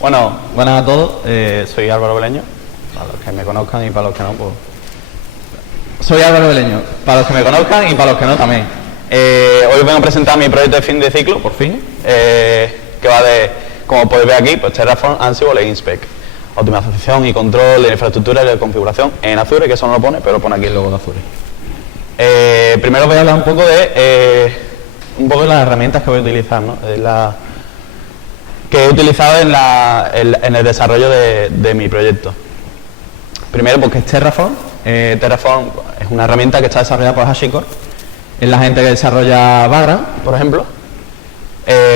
Bueno, buenas a todos, soy Álvaro Beleño, para los que me conozcan y para los que no, pues... Soy Álvaro Beleño, para los que me conozcan y para los que no también. Hoy vengo a presentar mi proyecto de fin de ciclo, por fin, que va de, como podéis ver aquí, pues Terraform, Ansible e Inspec. Optimización y control de infraestructura y de configuración en Azure, que eso no lo pone, pero pone aquí el logo de Azure. Primero voy a hablar un poco de las herramientas que voy a utilizar, ¿no? Que he utilizado en el desarrollo de mi proyecto. Primero, porque es Terraform. Terraform es una herramienta que está desarrollada por HashiCorp. Es la gente que desarrolla Vagrant, por ejemplo.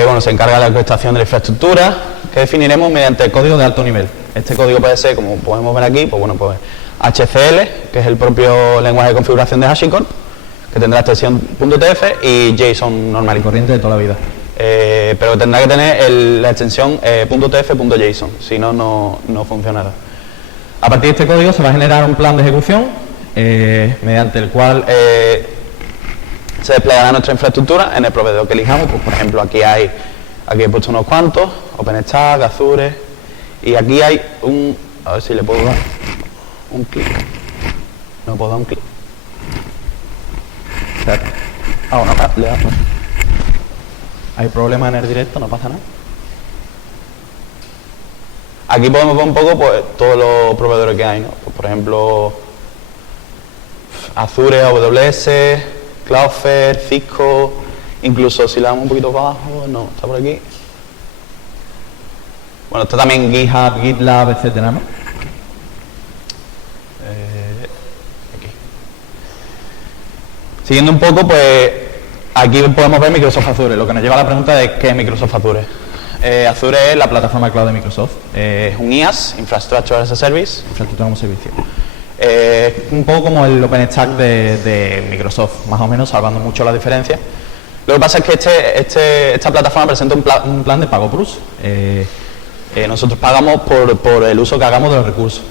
Bueno, se encarga de la orquestación de la infraestructura, que definiremos mediante código de alto nivel. Este código puede ser, como podemos ver aquí, pues bueno, pues HCL, que es el propio lenguaje de configuración de HashiCorp, que tendrá extensión .tf, y JSON normal y corriente de toda la vida. Pero tendrá que tener la extensión .tf.json, si no, no funcionará. A partir de este código se va a generar un plan de ejecución mediante el cual se desplegará nuestra infraestructura en el proveedor que elijamos. Pues, por ejemplo, aquí he puesto unos cuantos: OpenStack, Azure, y aquí hay a ver si le puedo dar un clic. No puedo dar un clic. Ahora le damos. Hay problemas en el directo, no pasa nada. Aquí podemos ver un poco pues, todos los proveedores que hay, ¿no? Pues, por ejemplo, Azure, AWS, Cloudflare, Cisco, incluso si le damos un poquito para abajo, no, está por aquí. Bueno, está también GitHub, GitLab, etcétera, ¿no? Aquí. Siguiendo un poco, pues aquí podemos ver Microsoft Azure, lo que nos lleva a la pregunta de ¿qué es Microsoft Azure? Azure es la plataforma cloud de Microsoft. Es un IaaS, Infrastructure as a Service, infraestructura como servicio. Un poco como el OpenStack de Microsoft, más o menos, salvando mucho la diferencia. Lo que pasa es que esta plataforma presenta un plan de pago plus. Nosotros pagamos por el uso que hagamos de los recursos.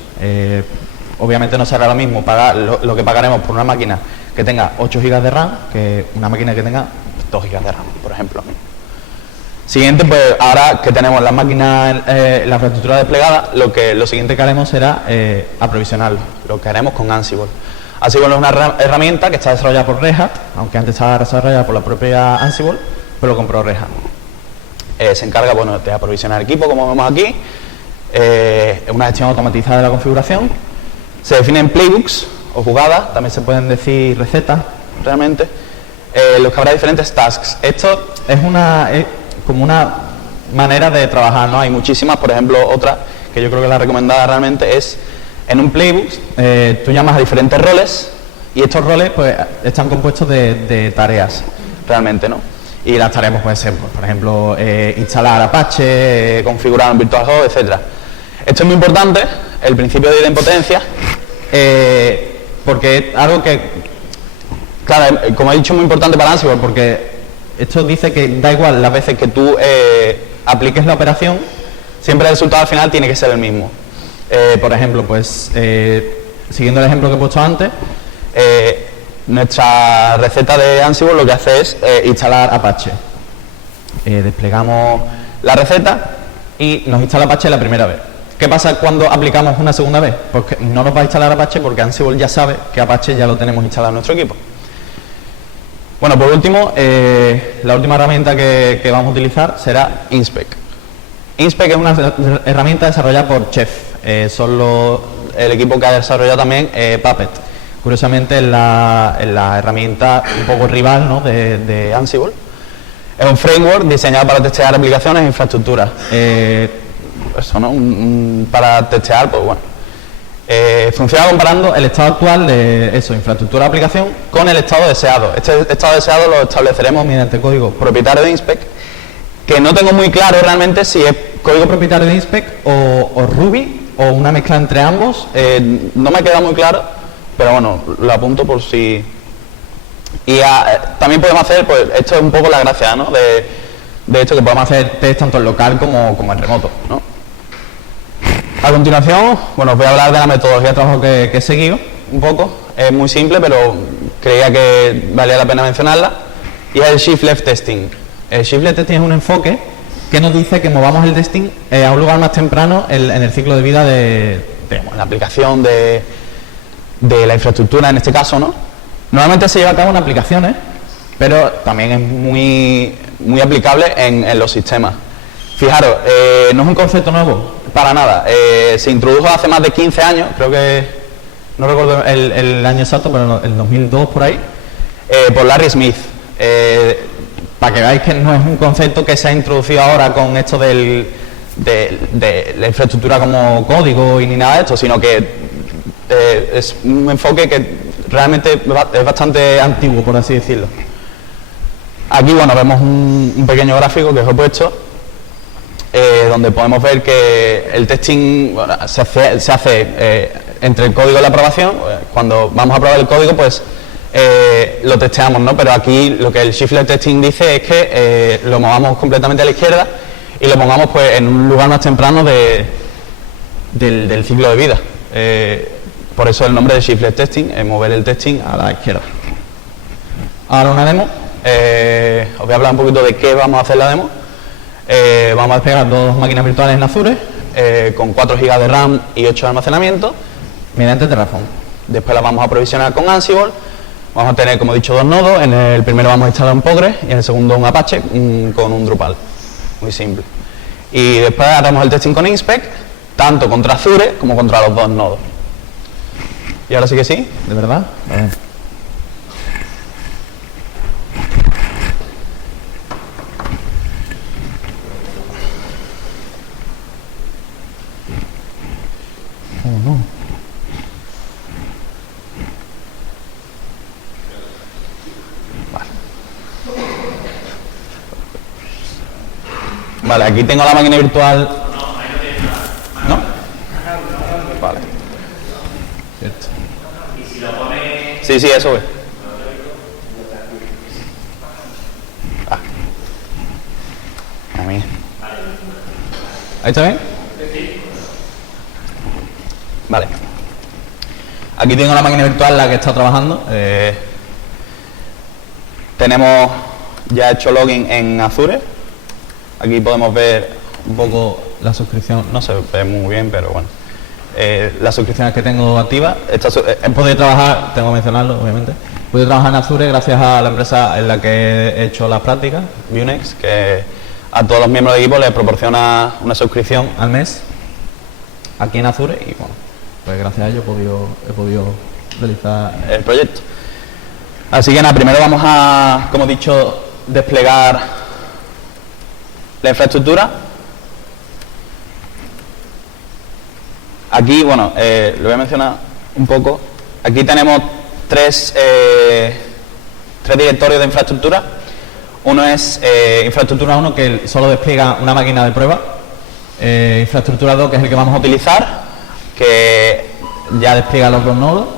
Obviamente no será lo mismo pagar lo que pagaremos por una máquina que tenga 8 GB de RAM que una máquina que tenga 2 GB de RAM, por ejemplo. Siguiente, pues ahora que tenemos las máquinas, la infraestructura desplegada, lo siguiente que haremos será aprovisionarlo. Lo que haremos con Ansible. Ansible es una herramienta que está desarrollada por Red Hat, aunque antes estaba desarrollada por la propia Ansible, pero lo compró Red Hat. Se encarga, bueno, de aprovisionar equipo, como vemos aquí. Es una gestión automatizada de la configuración. Se definen playbooks o jugadas, también se pueden decir recetas, realmente, los que habrá diferentes tasks. Esto es como una manera de trabajar, ¿no? Hay muchísimas, por ejemplo, otra que yo creo que la recomendada realmente es, en un playbook, tú llamas a diferentes roles, y estos roles pues están compuestos de tareas, realmente, ¿no? Y las tareas pueden ser, pues, por ejemplo, instalar Apache, configurar un VirtualHost, etcétera. Esto es muy importante, el principio de idempotencia, porque es algo que, claro, como he dicho, es muy importante para Ansible, porque esto dice que da igual las veces que tú apliques la operación, siempre el resultado al final tiene que ser el mismo. Por ejemplo, pues, siguiendo el ejemplo que he puesto antes, nuestra receta de Ansible lo que hace es instalar Apache. Desplegamos la receta y nos instala Apache la primera vez. ¿Qué pasa cuando aplicamos una segunda vez? Pues que no nos va a instalar Apache porque Ansible ya sabe que Apache ya lo tenemos instalado en nuestro equipo. Bueno, por último, la última herramienta que vamos a utilizar será Inspec. Inspec es una herramienta desarrollada por Chef. Son el equipo que ha desarrollado también Puppet. Curiosamente, es la herramienta un poco rival, ¿no?, de Ansible. Es un framework diseñado para testear aplicaciones e infraestructuras. Eso, ¿no? Para testear, pues bueno. Funciona comparando el estado actual de infraestructura de aplicación con el estado deseado. Este estado deseado lo estableceremos mediante código propietario de Inspec, que no tengo muy claro realmente si es código propietario de Inspec o Ruby o una mezcla entre ambos. No me queda muy claro, pero bueno, lo apunto por si. Y también podemos hacer, pues esto es un poco la gracia, ¿no?, de esto, que podemos hacer test tanto en local como en remoto, ¿no? A continuación, bueno, os voy a hablar de la metodología de trabajo que he seguido un poco. Es muy simple, pero creía que valía la pena mencionarla. Y es el Shift Left Testing. El Shift Left Testing es un enfoque ¿qué nos dice que movamos el testing a un lugar más temprano en el ciclo de vida de la aplicación de la infraestructura en este caso, ¿no? Normalmente se lleva a cabo en aplicaciones, pero también es muy aplicable en los sistemas. Fijaros, no es un concepto nuevo, para nada. Se introdujo hace más de 15 años, creo que, no recuerdo el año exacto, pero el 2002 por ahí, por Larry Smith. Para que veáis que no es un concepto que se ha introducido ahora con esto de la infraestructura como código y ni nada de esto, sino que es un enfoque que realmente es bastante antiguo, por así decirlo. Aquí, bueno, vemos un pequeño gráfico que os he puesto, donde podemos ver que el testing, bueno, se hace entre el código y la aprobación. Cuando vamos a probar el código, pues lo testeamos, ¿no? Pero aquí lo que el shift-left testing dice es que lo movamos completamente a la izquierda y lo pongamos pues en un lugar más temprano del ciclo de vida. Por eso el nombre de shift-left testing, es mover el testing a la izquierda. Ahora una demo. Os voy a hablar un poquito de qué vamos a hacer la demo. Vamos a desplegar dos máquinas virtuales en Azure con 4 GB de RAM y 8 de almacenamiento mediante Terraform. Después las vamos a provisionar con Ansible. Vamos a tener, como he dicho, 2 nodos. En el primero vamos a instalar un Postgres y en el segundo un Apache con un Drupal. Muy simple. Y después haremos el testing con Inspect, tanto contra Azure como contra los 2 nodos. Y ahora sí que sí, ¿de verdad? Vale. Oh, no. Vale, aquí tengo la máquina virtual. ¿No? Vale. Cierto. Sí, eso es. A mí. ¿Ahí está bien? Vale. Aquí tengo la máquina virtual en la que he estado trabajando. Tenemos ya hecho login en Azure. Aquí podemos ver un poco la suscripción. No se ve muy bien, pero bueno. Las suscripciones que tengo activas. He podido trabajar, tengo que mencionarlo, obviamente. He podido trabajar en Azure gracias a la empresa en la que he hecho las prácticas, Vunex, que a todos los miembros del equipo les proporciona una suscripción al mes aquí en Azure y bueno, pues gracias a ello he podido realizar el proyecto. Así que nada, primero vamos a, como he dicho, desplegar la infraestructura. Aquí, bueno, lo voy a mencionar un poco. Aquí tenemos tres directorios de infraestructura. Uno es infraestructura 1, que solo despliega una máquina de prueba. Infraestructura 2, que es el que vamos a utilizar, que ya despliega los 2 nodos.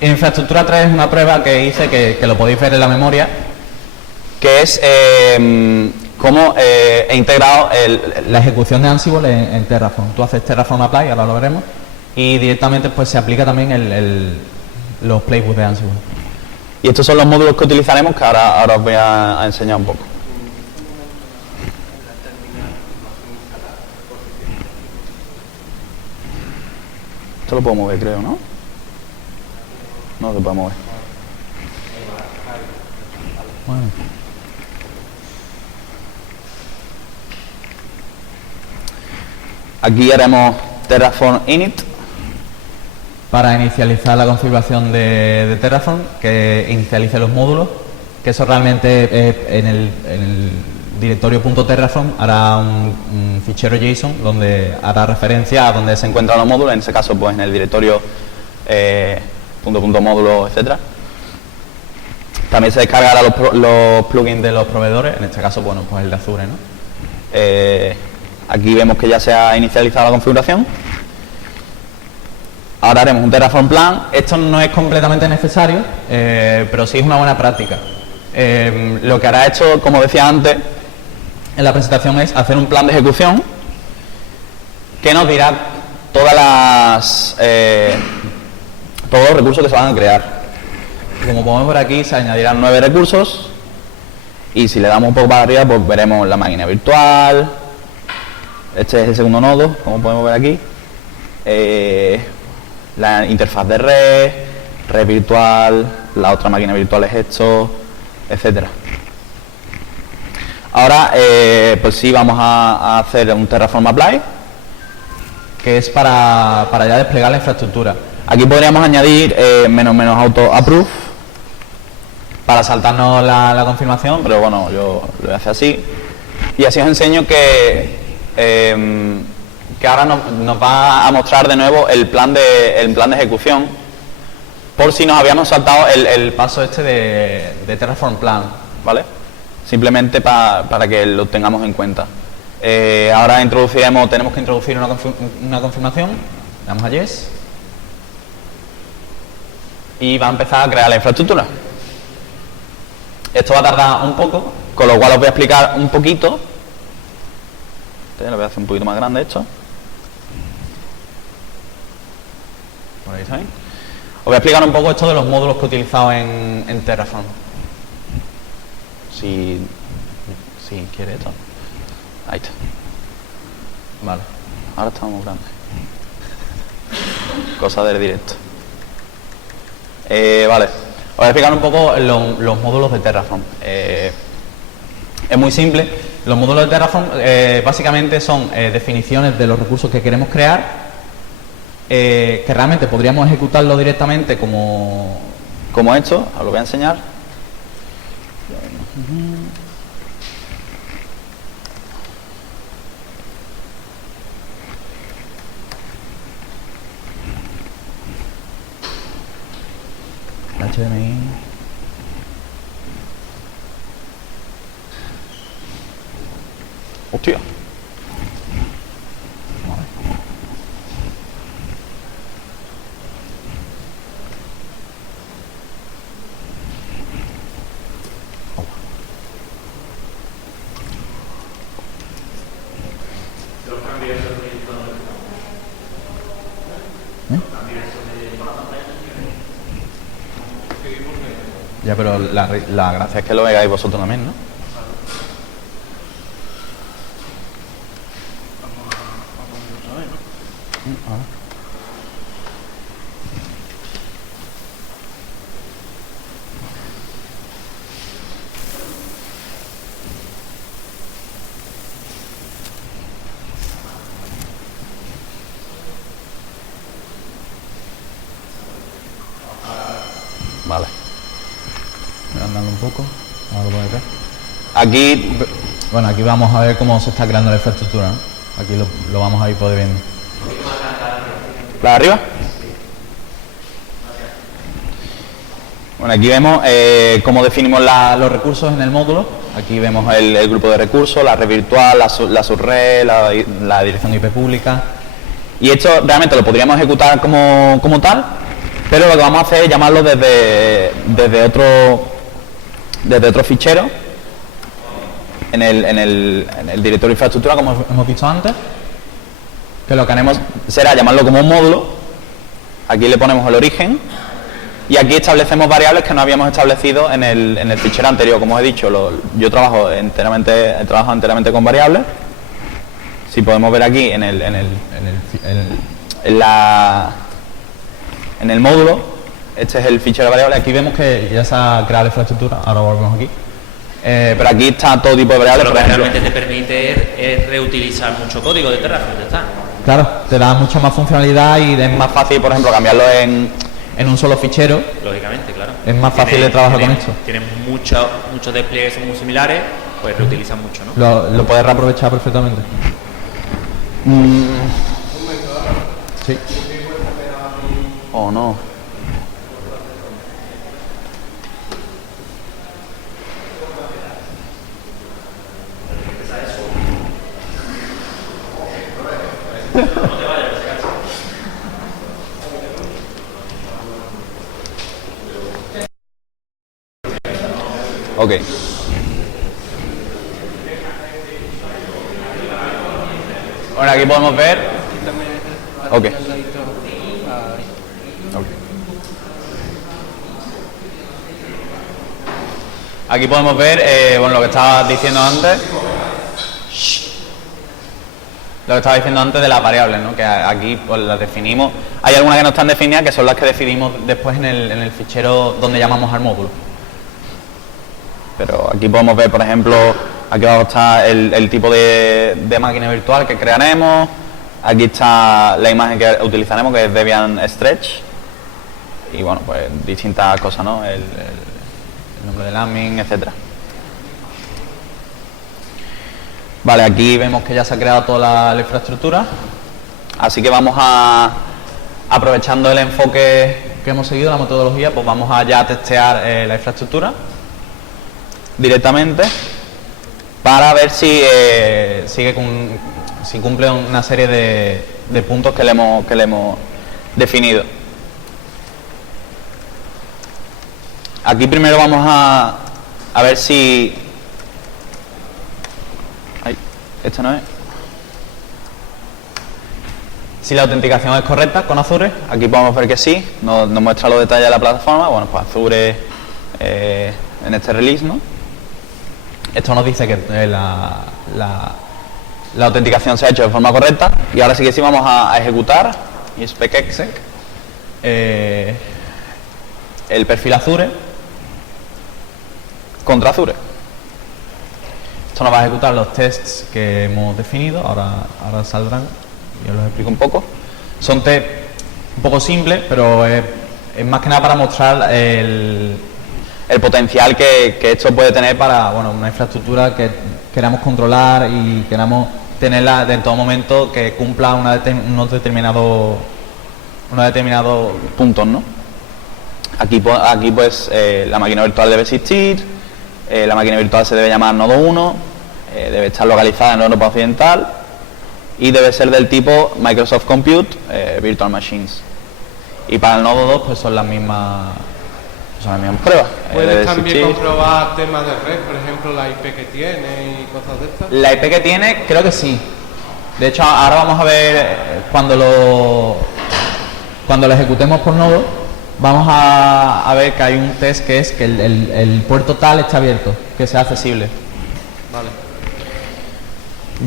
Infraestructura 3 es una prueba que hice, que lo podéis ver en la memoria, que es cómo he integrado la ejecución de Ansible en Terraform. Tú haces Terraform Apply, ahora lo veremos, y directamente pues se aplica también los playbooks de Ansible. Y estos son los módulos que utilizaremos, que ahora os voy a enseñar un poco. Esto lo puedo mover, creo, ¿no? No se puede mover. Bueno. Aquí haremos Terraform Init para inicializar la configuración de Terraform, que inicialice los módulos, que eso realmente en el directorio .terraform hará un fichero JSON donde hará referencia a donde se encuentran los módulos, en ese caso pues en el directorio módulo, etcétera. También se descargará los plugins de los proveedores, en este caso bueno pues el de Azure, ¿no? Aquí vemos que ya se ha inicializado la configuración. Ahora haremos un Terraform Plan. Esto no es completamente necesario, pero sí es una buena práctica. Lo que hará esto, como decía antes en la presentación, es hacer un plan de ejecución que nos dirá todos los recursos que se van a crear. Como podemos ver aquí, se añadirán 9 recursos Y si le damos un poco para arriba, pues veremos la máquina virtual. Este es el segundo nodo, como podemos ver aquí. La interfaz de red virtual, la otra máquina virtual es esto, etcétera. Ahora, pues sí, vamos a hacer un Terraform Apply, que es para ya desplegar la infraestructura. Aquí podríamos añadir -- auto approve Para saltarnos la confirmación. pero bueno, yo lo voy a hacer así. Y así os enseño que ahora nos va a mostrar de nuevo el plan de ejecución, por si nos habíamos saltado el Paso este de Terraform Plan. ¿vale? Simplemente para que lo tengamos en cuenta. Ahora Tenemos que introducir una confirmación. Le damos a Yes. Y va a empezar a crear la infraestructura. Esto va a tardar un poco, Con lo cual os voy a explicar un poquito. Lo voy a hacer un poquito más grande esto. por ahí está bien. Os voy a explicar un poco esto de los módulos que he utilizado en Terraform. Si quiere esto. Ahí está. Vale. Ahora estamos grandes. Cosa del directo. Vale. Os voy a explicar un poco los módulos de Terraform. Es muy simple. Los módulos de Terraform básicamente son definiciones de los recursos que queremos crear, que realmente podríamos ejecutarlo directamente como esto, os lo voy a enseñar. HDMI. Hostia. Ya, pero la gracia Es que lo veáis vosotros también, ¿no? Vale. andando un poco. Vamos a poner acá. Aquí, Bueno, aquí vamos a ver cómo se está creando la infraestructura, ¿no? Aquí lo vamos a ir poder viendo. ¿la de arriba? Bueno, aquí vemos cómo definimos los recursos en el módulo. Aquí vemos el grupo de recursos, la red virtual, la subred, la dirección IP pública. Y esto realmente lo podríamos ejecutar como tal, pero lo que vamos a hacer es llamarlo desde otro fichero en el directorio de infraestructura, como hemos visto antes, que lo que haremos será llamarlo como un módulo. Aquí le ponemos el origen y aquí establecemos variables que no habíamos establecido en el fichero anterior. Como os he dicho, yo he trabajado enteramente con variables. Si podemos ver aquí en el módulo, este es el fichero de variables. Aquí vemos que ya se ha creado la infraestructura. Ahora volvemos aquí. Pero aquí está todo tipo de variables. Lo por que ejemplo, realmente te permite es reutilizar mucho código de Terraform, ya está. Claro, te da mucha más funcionalidad y es más fácil, por ejemplo, cambiarlo en un solo fichero. Lógicamente, claro. Es más fácil de trabajar con esto. Tienen muchos despliegues que son muy similares, pues reutilizan mucho, ¿no? Lo puedes reaprovechar perfectamente. Sí. o no. Ok. Bueno, aquí podemos ver. Ok. Aquí podemos ver bueno, lo que estaba diciendo antes. Lo que estaba diciendo antes de las variables, ¿no? Que aquí pues las definimos. Hay algunas que no están definidas, que son las que definimos después en el fichero donde llamamos al módulo. Pero aquí podemos ver, por ejemplo, aquí abajo está el tipo de máquina virtual que crearemos. Aquí está la imagen que utilizaremos, que es Debian Stretch. Y bueno, pues distintas cosas, ¿no? El nombre del admin, etcétera. Vale, aquí vemos que ya se ha creado toda la infraestructura. Así que vamos a, aprovechando el enfoque que hemos seguido, la metodología, pues vamos a ya testear la infraestructura directamente para ver si si cumple una serie de puntos que le hemos definido. Aquí primero vamos a ver si... Ay, esto no es. Si la autenticación es correcta con Azure. Aquí podemos ver que sí, nos muestra los detalles de la plataforma. Bueno, pues Azure en este release, ¿no? Esto nos dice que la autenticación se ha hecho de forma correcta. Y ahora sí que sí vamos a ejecutar y spec-exec el perfil Azure contra Azure. Esto nos va a ejecutar los tests que hemos definido. Ahora saldrán. Yo los explico un poco. Son test un poco simples, pero es más que nada para mostrar el potencial que esto puede tener para una infraestructura que queramos controlar y queramos tenerla en todo momento que cumpla unos determinados puntos, ¿no? Aquí pues la máquina virtual debe existir, la máquina virtual se debe llamar nodo 1, debe estar localizada en Europa Occidental y debe ser del tipo Microsoft Compute Virtual Machines. Y para el nodo 2 pues son las mismas pruebas. ¿Puedes también comprobar temas de red, por ejemplo, la IP que tiene y cosas de estas? La IP que tiene, creo que sí. De hecho, ahora vamos a ver cuando lo ejecutemos por nodo, vamos a ver que hay un test que es que el puerto tal está abierto, que sea accesible. Vale.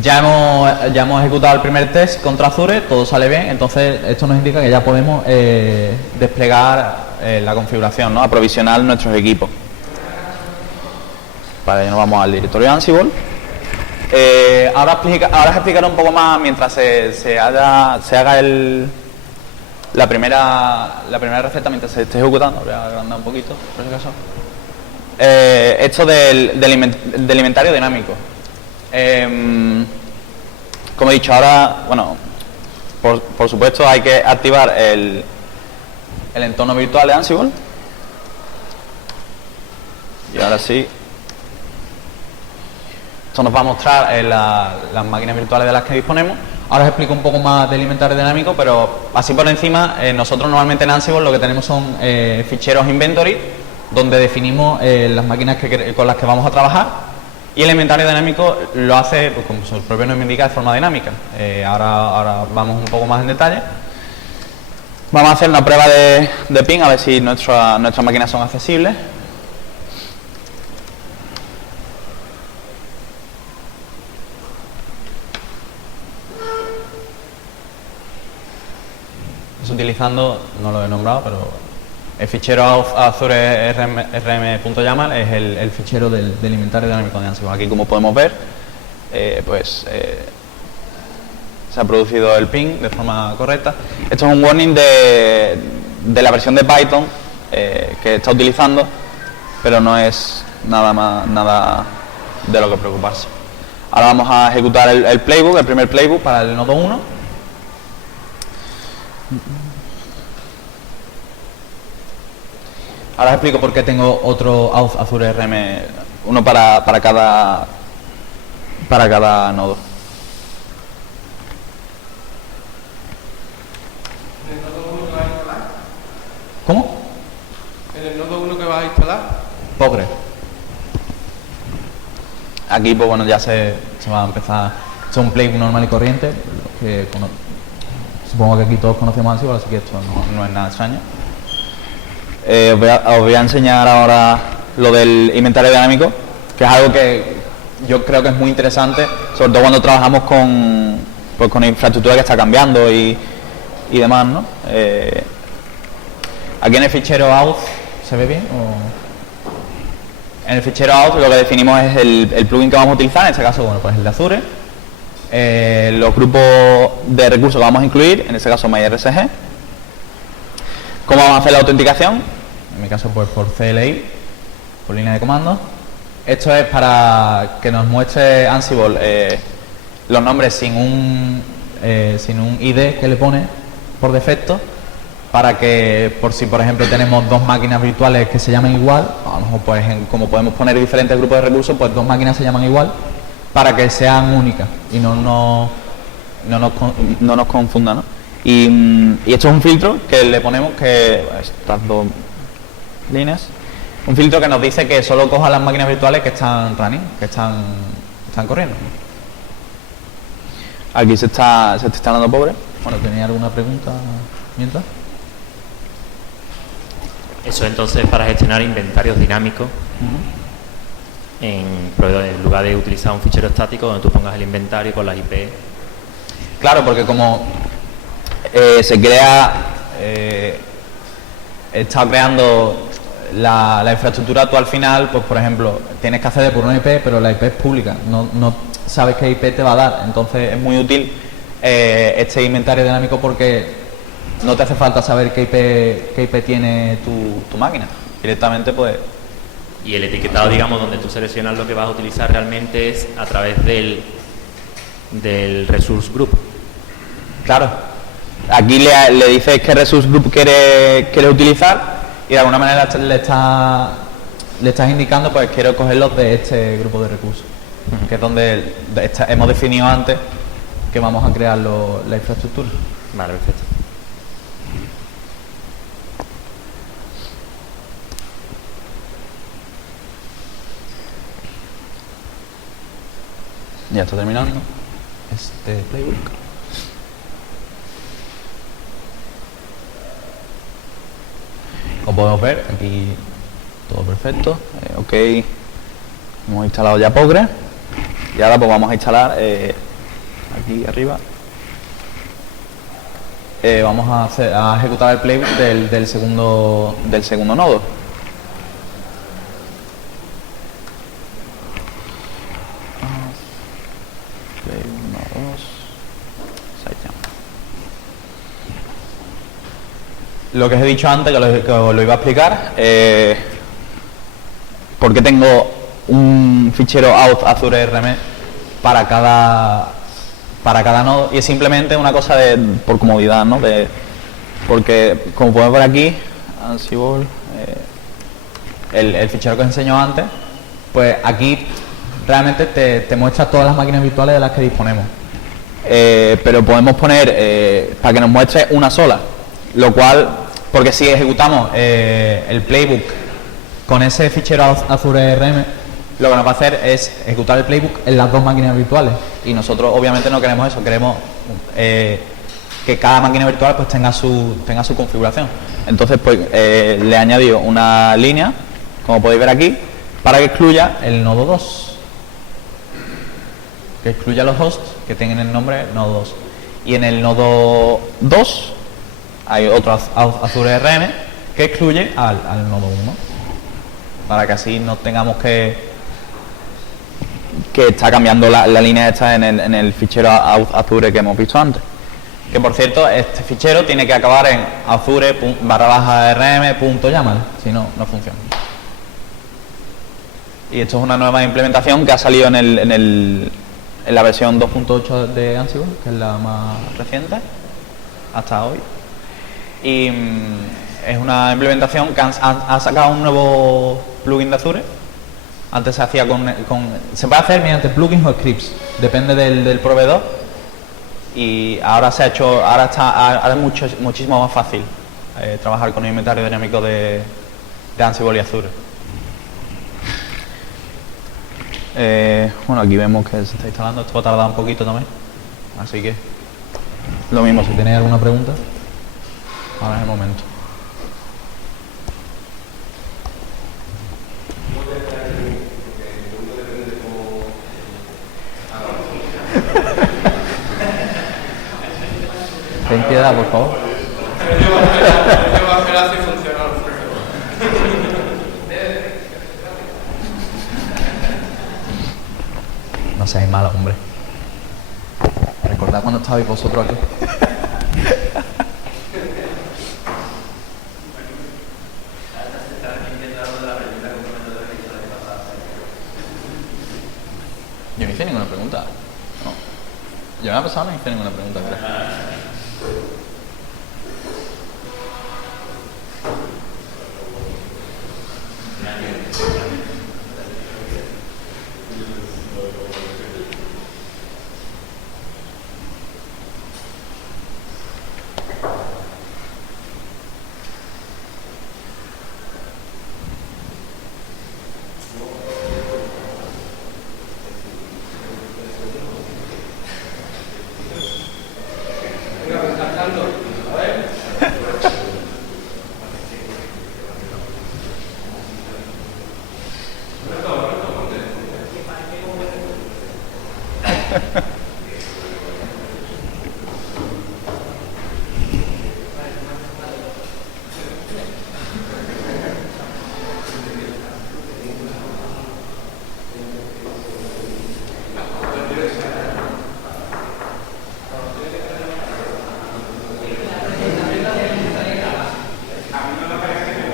Ya hemos ejecutado el primer test contra Azure, todo sale bien, entonces esto nos indica que ya podemos desplegar la configuración, ¿no? Aprovisionar nuestros equipos. Para ello nos vamos al directorio Ansible. Ahora os explicaré un poco más mientras se haga la primera receta, mientras se esté ejecutando. Voy a agrandar un poquito, por si acaso. Esto del inventario dinámico. Como he dicho, ahora, por supuesto hay que activar el entorno virtual de Ansible. Y ahora sí, esto nos va a mostrar las máquinas virtuales de las que disponemos. Ahora os explico un poco más del inventario dinámico, pero así por encima, nosotros normalmente en Ansible lo que tenemos son ficheros inventory, donde definimos las máquinas con las que vamos a trabajar. Y el inventario dinámico lo hace, pues, como su propio nombre indica, de forma dinámica. Ahora vamos un poco más en detalle. Vamos a hacer una prueba de ping, a ver si nuestras máquinas son accesibles. Es utilizando, no lo he nombrado, pero el fichero Azure rm.yaml es el fichero del inventario dinámico de Ansible. Aquí, como podemos ver, se ha producido el ping de forma correcta. Esto es un warning de la versión de Python que está utilizando, pero no es nada de lo que preocuparse. Ahora vamos a ejecutar el playbook, el primer playbook para el nodo 1. Ahora os explico por qué tengo otro Auth Azure RM, uno para cada nodo. ¿En el nodo 1 que vas a instalar? ¿Cómo? ¿En el nodo 1 que vas a instalar? Postgres. Aquí pues ya se va a empezar. Es un playbook normal y corriente, que supongo que aquí todos conocemos Ansible, así que esto no es nada extraño. Os voy a enseñar ahora lo del inventario dinámico, que es algo que yo creo que es muy interesante, sobre todo cuando trabajamos con infraestructura que está cambiando y demás, ¿no? Aquí en el fichero auth, ¿se ve bien? En el fichero auth lo que definimos es el plugin que vamos a utilizar, en este caso, bueno, pues el de Azure, los grupos de recursos que vamos a incluir, en este caso MyRSG, cómo vamos a hacer la autenticación, en mi caso pues por CLI, por línea de comando. Esto es para que nos muestre Ansible los nombres sin un ID que le pone por defecto, para que por si por ejemplo tenemos dos máquinas virtuales que se llaman igual, a lo mejor pues como podemos poner diferentes grupos de recursos, pues dos máquinas se llaman igual, para que sean únicas y no nos confunda, ¿no? Y esto es un filtro que le ponemos, que estas dos líneas, un filtro que nos dice que solo coja las máquinas virtuales que están running, que están corriendo. Aquí se está instalando pobre. Bueno, ¿tenía alguna pregunta mientras? Eso entonces para gestionar inventarios dinámicos en lugar de utilizar un fichero estático donde tú pongas el inventario con las IP. Claro, porque como se crea, está creando la infraestructura, tú al final, pues por ejemplo, tienes que acceder por una IP, pero la IP es pública, no sabes qué IP te va a dar, entonces es muy útil este inventario dinámico porque no te hace falta saber qué IP tiene tu máquina, directamente pues. Y el etiquetado, digamos, donde tú seleccionas lo que vas a utilizar realmente es a través del resource group. Claro, aquí le dices qué resource group quiere utilizar y de alguna manera le estás indicando, pues quiero cogerlos de este grupo de recursos, que es donde hemos definido antes que vamos a crear la infraestructura. Vale, perfecto. Ya está terminando este playbook. Como podemos ver, aquí todo perfecto. Ok, hemos instalado ya Postgres y ahora pues vamos a instalar aquí arriba. Vamos a ejecutar el playbook del segundo nodo. Lo que os he dicho antes, que os lo iba a explicar, porque tengo un fichero auth Azure RM para cada nodo, y es simplemente una cosa por comodidad, ¿no? Porque como podemos ver aquí, Ansible, el fichero que os enseñó antes, pues aquí realmente te muestra todas las máquinas virtuales de las que disponemos, pero podemos poner para que nos muestre una sola, lo cual, porque si ejecutamos el playbook con ese fichero Azure RM, lo que nos va a hacer es ejecutar el playbook en las dos máquinas virtuales, y nosotros obviamente no queremos eso, queremos que cada máquina virtual pues tenga su configuración. Entonces pues le he añadido una línea, como podéis ver aquí, para que excluya el nodo 2, que excluya los hosts que tengan el nombre nodo 2, y en el nodo 2 hay otro Azure RM que excluye al nodo 1, para que así no tengamos que está cambiando la línea esta en el fichero Azure que hemos visto antes. Que por cierto, este fichero tiene que acabar en azure/rm.yaml, si no, no funciona. Y esto es una nueva implementación que ha salido en la versión 2.8 de Ansible, que es la más reciente hasta hoy. Y es una implementación que ha sacado un nuevo plugin de Azure. Antes se hacía se puede hacer mediante plugins o scripts, depende del proveedor, y ahora es muchísimo más fácil trabajar con el inventario dinámico de Ansible y Azure. Bueno, aquí vemos que se está instalando, esto va a tardar un poquito también, así que lo mismo, si tenéis alguna pregunta, ahora es el momento. Ten piedad, por favor. Yo voy a hacer así funciona. No seáis malos, hombre. Recordad cuando estabais vosotros aquí. Yo no hice ninguna pregunta. No. Yo la pasada no hice ninguna pregunta, creo.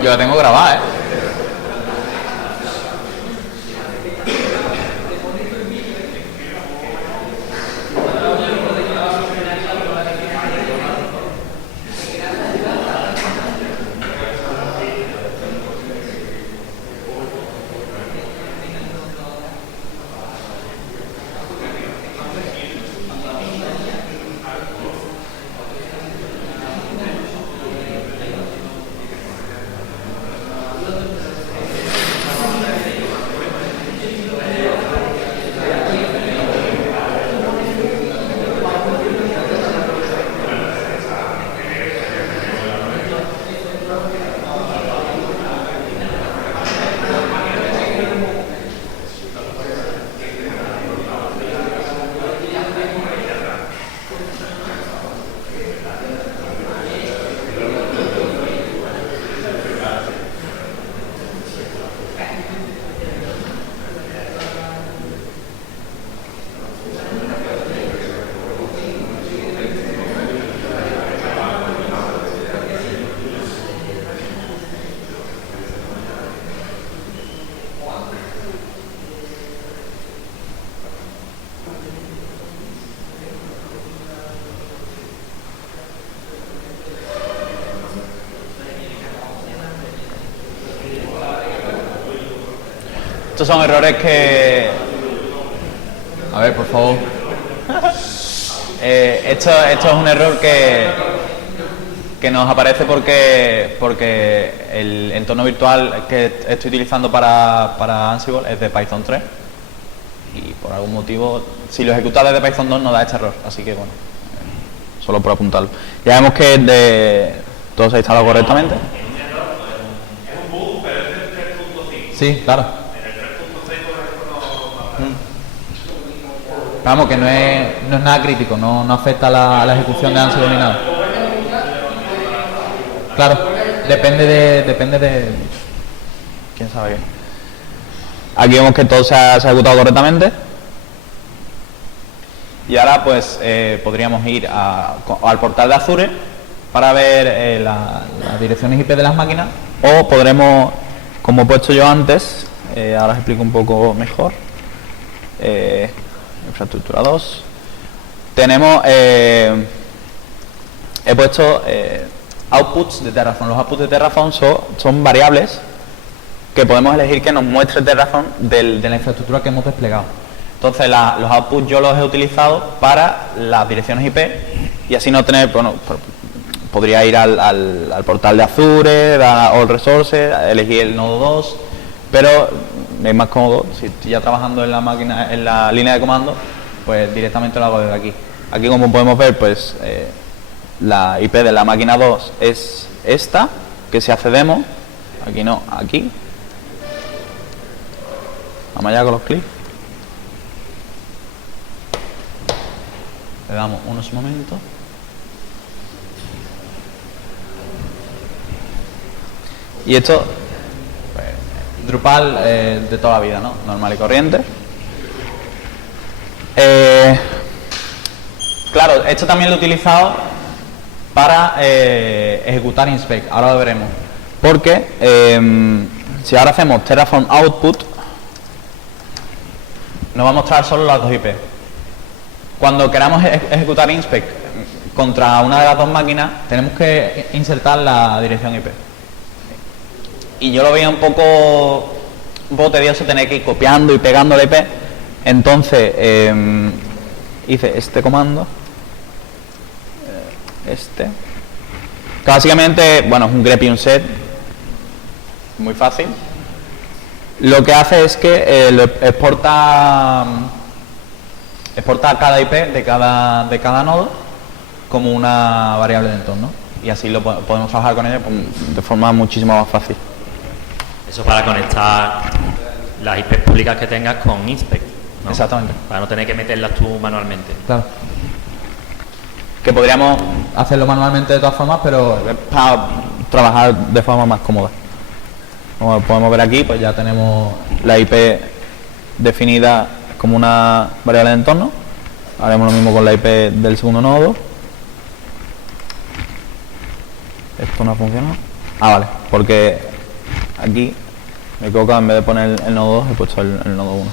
Yo la tengo grabada, ¿eh? Estos son errores que... A ver, por favor. Esto es un error que nos aparece porque el entorno virtual que estoy utilizando para Ansible es de Python 3 y por algún motivo, si lo ejecutas desde Python 2 no da este error, así que bueno, solo por apuntarlo. Ya vemos que todo se ha instalado correctamente. Es un bug, pero es del 3.5. Sí, claro. En el 3.6 Vamos, que no es nada crítico, no afecta a la ejecución de Ansible ni nada. Claro, depende de... ¿Quién sabe qué? Aquí vemos que todo se ha ejecutado correctamente. Y ahora pues podríamos ir al portal de Azure para ver las direcciones IP de las máquinas. O podremos, como he puesto yo antes, ahora os explico un poco mejor. Infraestructura 2. Tenemos, he puesto outputs de Terraform. Los outputs de Terraform son variables que podemos elegir que nos muestre Terraform de la infraestructura que hemos desplegado. Entonces los outputs yo los he utilizado para las direcciones IP y así no tener, bueno, podría ir al portal de Azure, a All Resources, elegir el nodo 2, pero es más cómodo, si estoy ya trabajando en la máquina, en la línea de comando, pues directamente lo hago desde aquí. Aquí, como podemos ver, pues la IP de la máquina 2 es esta, que si accedemos, aquí no, aquí. Vamos allá con los clics. Le damos unos momentos. Y esto, pues, Drupal de toda la vida, ¿no? Normal y corriente. Claro, esto también lo he utilizado para ejecutar inspect. Ahora lo veremos. Porque si ahora hacemos Terraform output, nos va a mostrar solo las dos IP. Cuando queramos ejecutar inspect contra una de las dos máquinas, tenemos que insertar la dirección IP. Y yo lo veía un poco tedioso tener que ir copiando y pegando la IP. Entonces hice este comando, que básicamente, bueno, es un grep y un set, muy fácil. Lo que hace es que exporta cada IP de cada nodo como una variable de entorno, y así lo podemos trabajar con ella de forma muchísimo más fácil. Eso para conectar las IP públicas que tengas con inspect, ¿no? Exactamente. Para no tener que meterlas tú manualmente. Claro. Que podríamos hacerlo manualmente de todas formas, pero para trabajar de forma más cómoda. Como podemos ver aquí, pues ya tenemos la IP definida como una variable de entorno. Haremos lo mismo con la IP del segundo nodo. Esto no ha funcionado. Vale, porque aquí me he equivocado, en vez de poner el nodo 2 he puesto el nodo 1.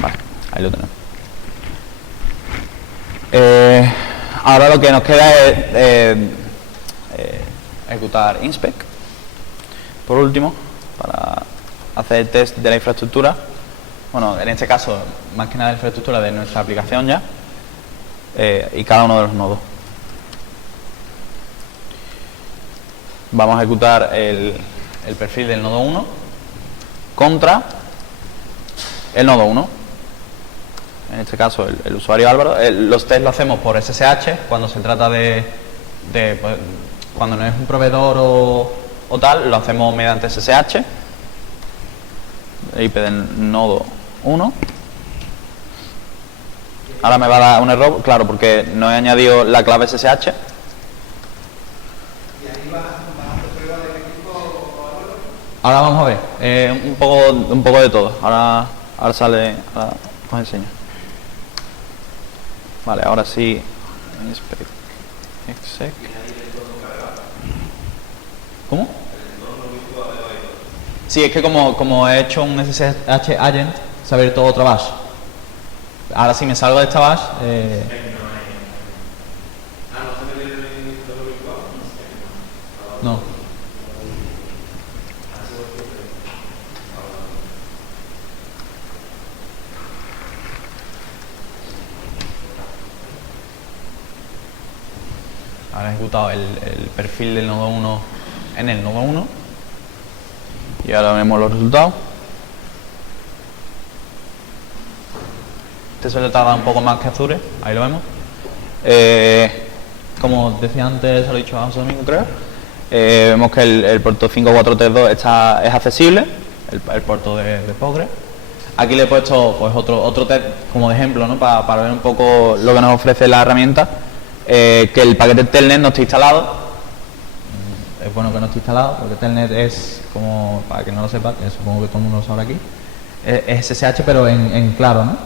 Vale, ahí lo tenemos. Ahora lo que nos queda es ejecutar inspect por último, para hacer el test de la infraestructura. Bueno, en este caso, más que nada la infraestructura de nuestra aplicación ya, y cada uno de los nodos. Vamos a ejecutar el perfil del nodo 1 contra el nodo 1. En este caso el usuario Álvaro. Los tests lo hacemos por SSH cuando se trata de pues, cuando no es un proveedor o tal, lo hacemos mediante SSH. IP del nodo 1. Ahora me va a dar un error, claro, porque no he añadido la clave SSH. Ahora vamos a ver, un poco de todo. Ahora sale, ahora os enseño. Vale, ahora sí. Inspect exec. ¿Cómo? Sí, es que como he hecho un SSH agent, se ha abierto otra bash. Ahora si me salgo de esta bash, no. Ahora he ejecutado el perfil del nodo 1 en el nodo 1 y ahora vemos los resultados. Este suele tardar un poco más que Azure, ahí lo vemos. Como decía antes, se lo he dicho a José Domingo, creo, vemos que el puerto 5432 es accesible, el puerto de Postgres. Aquí le he puesto pues otro test como de ejemplo, ¿no? Para ver un poco lo que nos ofrece la herramienta. Que el paquete Telnet no esté instalado. Es bueno que no esté instalado, porque Telnet es, como para que no lo sepa, que supongo que todo el mundo lo sabrá aquí, es SSH pero en claro, ¿no?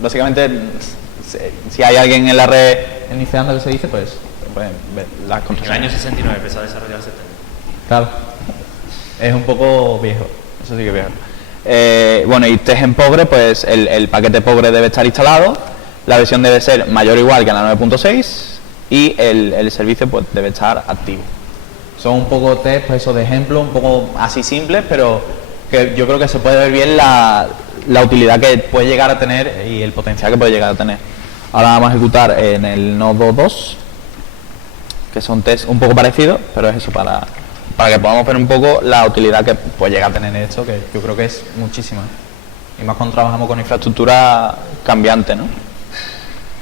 Básicamente, si hay alguien en la red iniciando que se dice, pues ver las En contraseñas. el año 69 empezó a desarrollarse Telnet. Claro, es un poco viejo, eso sí que es viejo. Bueno, y test en Postgres, pues el paquete Postgres debe estar instalado. La versión debe ser mayor o igual que la 9.6 y el servicio pues debe estar activo. Son un poco test, pues eso de ejemplo, un poco así simples, pero que yo creo que se puede ver bien la utilidad que puede llegar a tener y el potencial que puede llegar a tener. Ahora vamos a ejecutar en el nodo 2, que son test un poco parecidos, pero es eso para que podamos ver un poco la utilidad que puede llegar a tener esto, que yo creo que es muchísima. Y más cuando trabajamos con infraestructura cambiante, ¿no?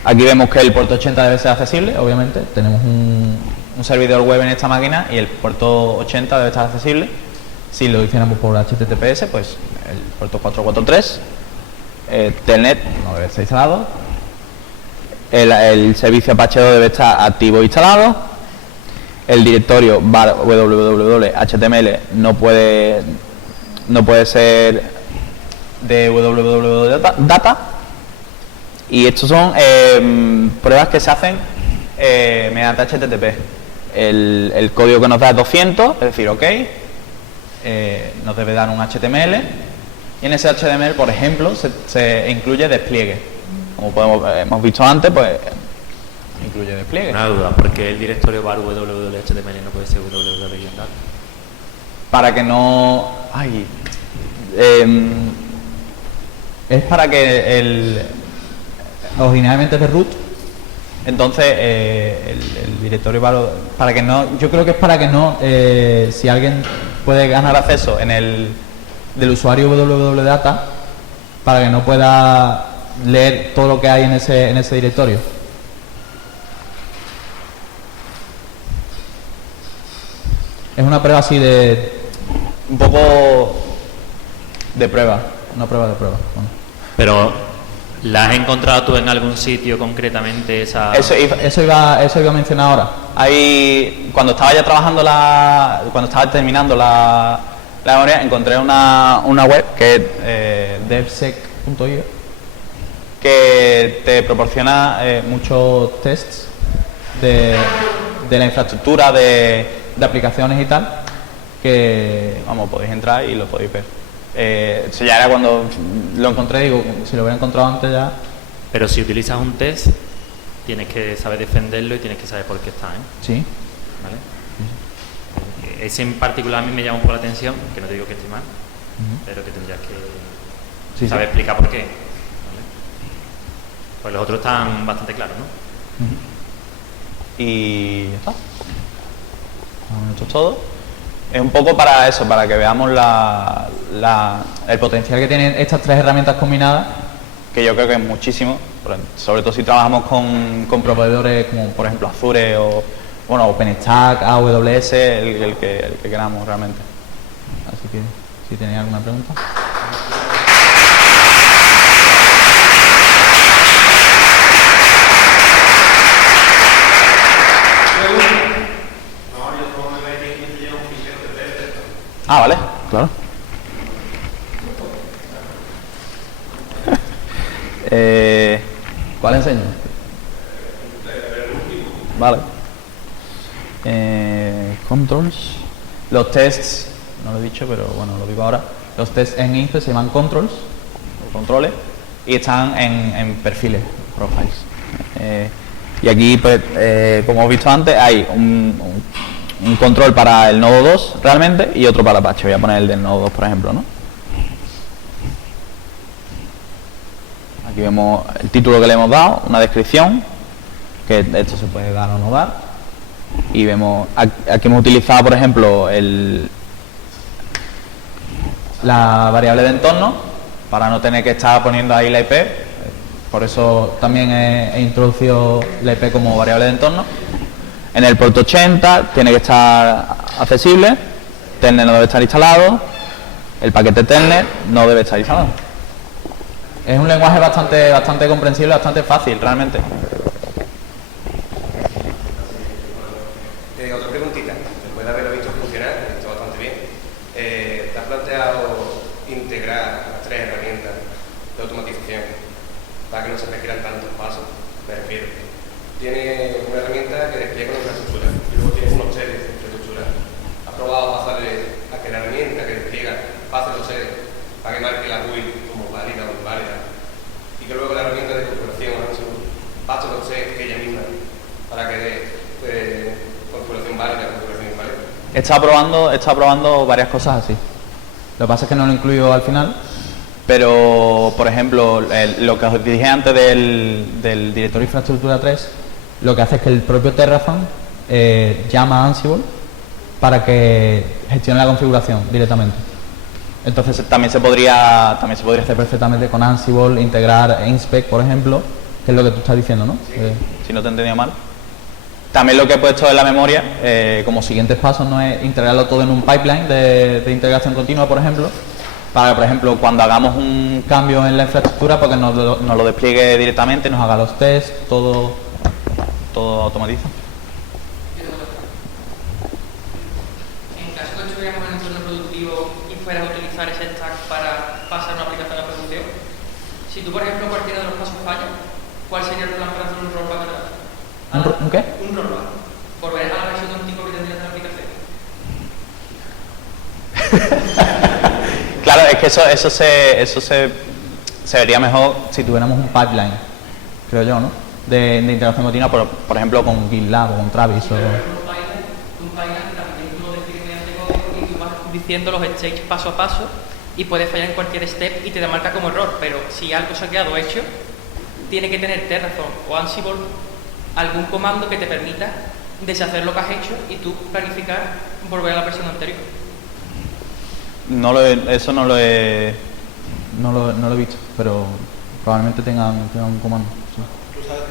Aquí vemos que el puerto 80 debe ser accesible, obviamente. Tenemos un servidor web en esta máquina y el puerto 80 debe estar accesible. Si lo hiciéramos por HTTPS, pues el puerto 443, Telnet no debe estar instalado, el servicio Apache 2 debe estar activo e instalado, el directorio var www.html no puede ser de www.data, y estos son pruebas que se hacen mediante HTTP. El código que nos da es 200, es decir, OK, nos debe dar un HTML, y en ese HTML, por ejemplo, se incluye despliegue. Como hemos visto antes, pues incluye despliegue. Una duda, ¿por qué el directorio var www.html no puede ser www.data? Para que no... es para que originalmente es de root, entonces el directorio var, para que no, yo creo que es para que no, si alguien puede ganar acceso del usuario www.data, para que no pueda leer todo lo que hay en ese directorio. Es una prueba así un poco de prueba, una prueba de prueba. Bueno. Pero, ¿la has encontrado tú en algún sitio concretamente esa...? Eso iba a mencionar ahora. Ahí, cuando estaba ya trabajando cuando estaba terminando la memoria, encontré una web que es devsec.io, que te proporciona muchos tests de la infraestructura de aplicaciones y tal, que, vamos, podéis entrar y lo podéis ver. Eso ya era cuando lo encontré, digo, si lo hubiera encontrado antes ya... Pero si utilizas un test, tienes que saber defenderlo y tienes que saber por qué está, ¿eh? Sí. ¿Vale? Ese en particular a mí me llama un poco la atención, que no te digo que esté mal, pero que tendrías que saber explicar por qué. ¿Vale? Pues los otros están bastante claros, ¿no? Y ya está. Esto es todo. Es un poco para eso, para que veamos el potencial que tienen estas tres herramientas combinadas, que yo creo que es muchísimo, sobre todo si trabajamos con proveedores como por ejemplo Azure o OpenStack, AWS, el que queramos realmente. Así que si tenéis alguna pregunta. Ah, vale, claro. ¿Cuál enseño? Vale. Controls. Los tests, no lo he dicho, pero bueno, lo digo ahora. Los tests en INSPE se llaman controls, o controles, y están en perfiles, profiles. Y aquí, pues, como hemos visto antes, hay un control para el nodo 2 realmente y otro para Apache. Voy a poner el del nodo 2, por ejemplo, ¿no? Aquí vemos el título que le hemos dado, una descripción, que esto se puede dar o no dar. Y vemos, aquí hemos utilizado, por ejemplo, la variable de entorno, para no tener que estar poniendo ahí la IP. Por eso también he introducido la IP como variable de entorno. En el puerto 80 tiene que estar accesible, Telnet no debe estar instalado, el paquete Telnet no debe estar instalado. Es un lenguaje bastante comprensible, bastante fácil realmente. Otra preguntita, después de haberlo visto funcionar, está bastante bien. ¿Te has planteado integrar las tres herramientas de automatización para que no se requieran tantos pasos? Me refiero. Tiene una herramienta que despliega una infraestructura y luego tienes unos sedes de infraestructura. ¿Has probado pasarle a que la herramienta que despliega pase los sedes para que marque la GUI como válida o inválida? Y que luego la herramienta de configuración pase los sedes ella misma para que dé configuración válida, configuración inválida. Está probando varias cosas así. Lo que pasa es que no lo incluyo al final. Pero, por ejemplo, lo que os dije antes del directorio infraestructura 3, lo que hace es que el propio Terraform llama a Ansible para que gestione la configuración directamente. Entonces también se podría hacer perfectamente con Ansible, integrar Inspect, por ejemplo, que es lo que tú estás diciendo, ¿no? Sí. Si no te he entendido mal. También lo que he puesto en la memoria, como siguientes pasos, no es integrarlo todo en un pipeline de integración continua, por ejemplo, para que, por ejemplo, cuando hagamos un cambio en la infraestructura, porque nos lo despliegue directamente, nos haga los tests, todo automatiza. En caso de que estuviéramos en un entorno productivo y fueras a utilizar ese stack para pasar una aplicación a producción, si tú, por ejemplo, cualquiera de los pasos falla, ¿cuál sería el plan para hacer un rollback atrás? ¿Un qué? Un rollback. Volver a la versión antigua que tendrías de la aplicación. Claro, es que eso se vería mejor si tuviéramos un pipeline, creo yo, ¿no? De integración continua, por ejemplo, con GitLab o con Travis. Un pipeline también tú lo defines mediante código y tú vas diciendo los stages paso a paso y puedes fallar en cualquier step y te marca como error, pero si algo se ha quedado hecho, tiene que tener Terraform o Ansible algún comando que te permita deshacer lo que has hecho y tú planificar volver a la versión anterior. Eso no lo he visto, pero probablemente tengan un comando. Sí. ¿Tú sabes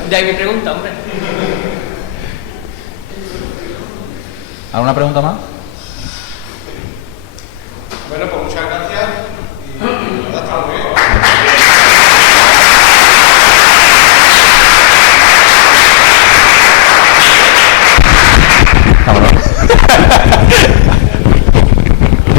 qué De ahí mi pregunta, hombre. ¿Alguna pregunta más? Bueno, pues muchas gracias.